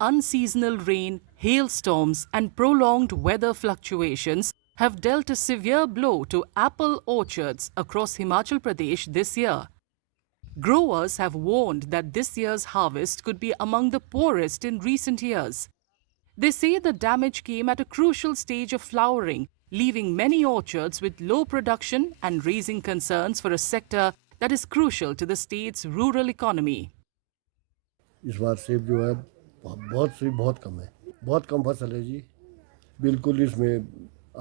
Unseasonal rain, hailstorms, and prolonged weather fluctuations have dealt a severe blow to apple orchards across Himachal Pradesh this year. Growers have warned that this year's harvest could be among the poorest in recent years. They say the damage came at a crucial stage of flowering, leaving many orchards with low production and raising concerns for a sector that is crucial to the state's rural economy. इस बार सेब जो है बहुत कम है, बहुत कम फसल है जी। बिल्कुल इसमें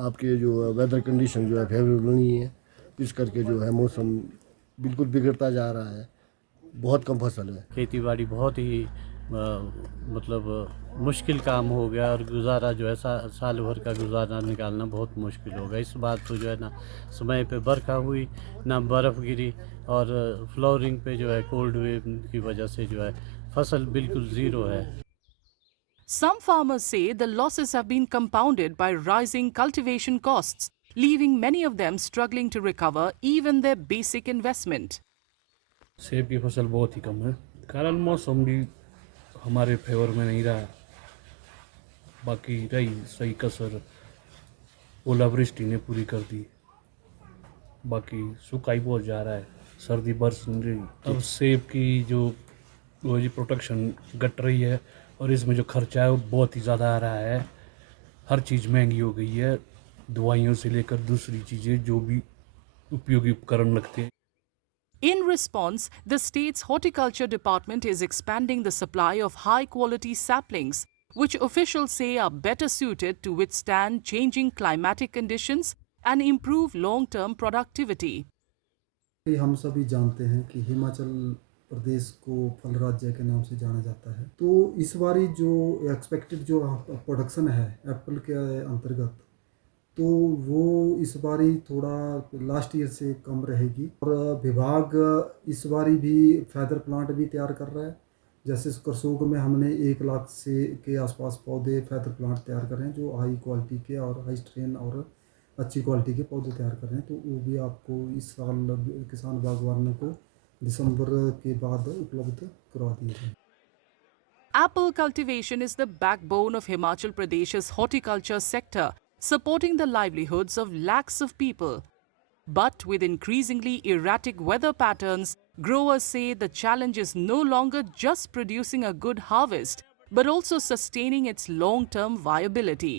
आपके जो वेदर कंडीशन जो है फेवरेबल नहीं है, इस करके जो है मौसम बिल्कुल बिगड़ता जा रहा है। बहुत कम फसल है। खेती बाड़ी बहुत ही मुश्किल काम हो गया और गुजारा जो है साल भर का गुजारा निकालना बहुत मुश्किल हो गया। इस बार तो जो है ना समय पे बरखा हुई, ना बर्फ़ गिरी और फ्लोरिंग पे जो है कोल्ड वेव की वजह से जो है फसल बिल्कुल ज़ीरो है। Some farmers say the losses have been compounded by rising cultivation costs, leaving many of them struggling to recover even their basic investment. सेब की फसल बहुत ही कम है, कारण मौसम भी हमारे फेवर में नहीं रहा। बाकी रही सही कसर ओलावृष्टि ने पूरी कर दी। बाकी सूखाई बहुत जा रहा है, सर्दी बरस नहीं रही। अब सेब की जो वो जी प्रोडक्शन घट रही है और इसमें जो खर्चा है वो बहुत ही ज़्यादा आ रहा है। हर चीज़ महंगी हो गई है, दवाइयों से लेकर दूसरी चीज़ें जो भी उपयोगी उपकरण लगते हैं। In response, the state's horticulture department is expanding the supply of high-quality saplings, which officials say are better suited to withstand changing climatic conditions and improve long-term productivity. हम सभी जानते हैं कि हिमाचल प्रदेश को फल राज्य के नाम से जाना जाता है। तो इस बारी जो एक्सपेक्टेड जो प्रोडक्शन है एप्पल के अंतर्गत, तो वो इस बारी थोड़ा लास्ट ईयर से कम रहेगी। और विभाग इस बारी भी फैदर प्लांट भी तैयार कर रहा है। जैसे करसोग में हमने 1 लाख से के आसपास पौधे फैदर प्लांट तैयार कर रहे हैं, जो हाई क्वालिटी के और हाई स्ट्रेन और अच्छी क्वालिटी के पौधे तैयार कर रहे हैं। तो वो भी आपको इस साल किसान बागवानों को दिसंबर के बाद उपलब्ध करवा दिए हैं। Apple cultivation is the backbone of Himachal Pradesh's horticulture sector, supporting the livelihoods of lakhs of people. But with increasingly erratic weather patterns, growers say the challenge is no longer just producing a good harvest, but also sustaining its long-term viability.